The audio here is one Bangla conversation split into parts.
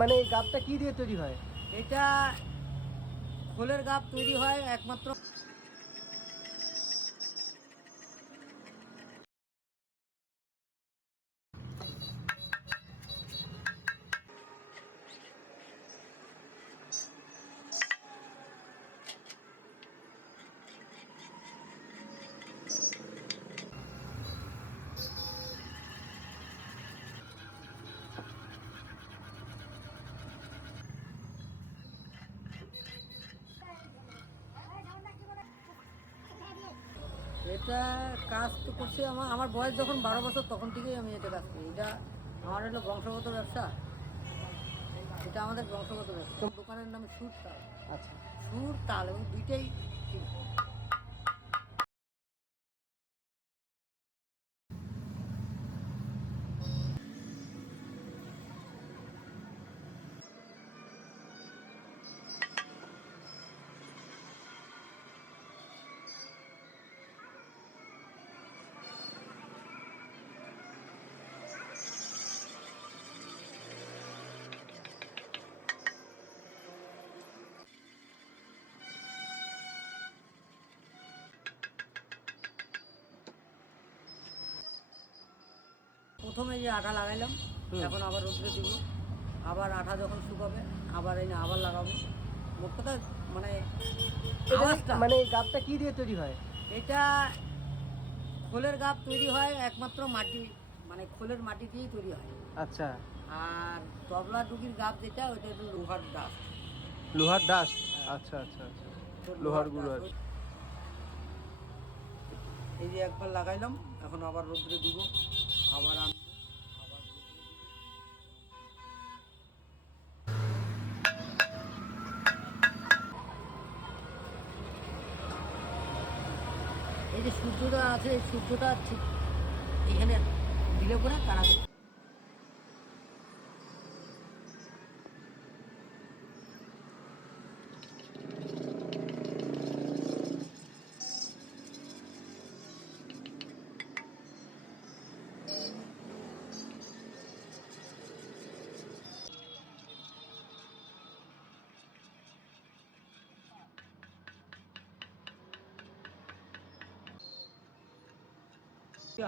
মানে এই গাবটা কি দিয়ে তৈরি হয়? এটা খোলের গাব তৈরি হয় একমাত্র। এটা কাজ তো করছি আমার বয়স যখন 12 বছর তখন থেকেই আমি এটা কাজ করি। এটা আমার হলো বংশগত ব্যবসা। এটা আমাদের বংশগত ব্যবসা। দোকানের নাম সুর তাল। আচ্ছা। সুর তাল এবং দুইটাই ঠিক। প্রথমে যে আঠা লাগাইলাম, এখন আবার রোদ্রে দিব, আবার আঠা যখন শুকাবে আবার এই না আবার লাগাবো। মোট কথা মানে আওয়াজটা মানে এই গাবটা কি দিয়ে তৈরি হয়? এটা খোলের গাব তৈরি হয় একমাত্র মাটি, মানে খোলের মাটি দিয়েই তৈরি হয়। আচ্ছা। আর তবলা ডুগির গাব যেটা ওইটা একটু লোহার ডাস্ট। লোহার ডাস্ট। আচ্ছা আচ্ছা আচ্ছা। লোহার গুঁড়ো আর কি। এই যে একবার লাগাইলাম, এখন আবার রোদ্রে দিব, আবার আনবো, আবার রোদ্রে দিব। এই যে সূর্যটা আছে, এই সূর্যটা ঠিক এখানে দিলে পরে তারা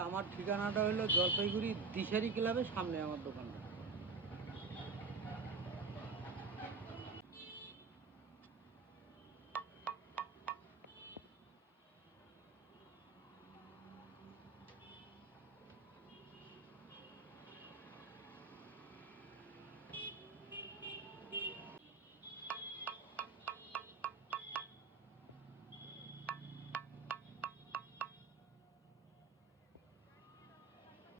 আমার ঠিকানাটা হলো জলপাইগুড়ি দিশারি ক্লাবের সামনে আমার দোকানটা।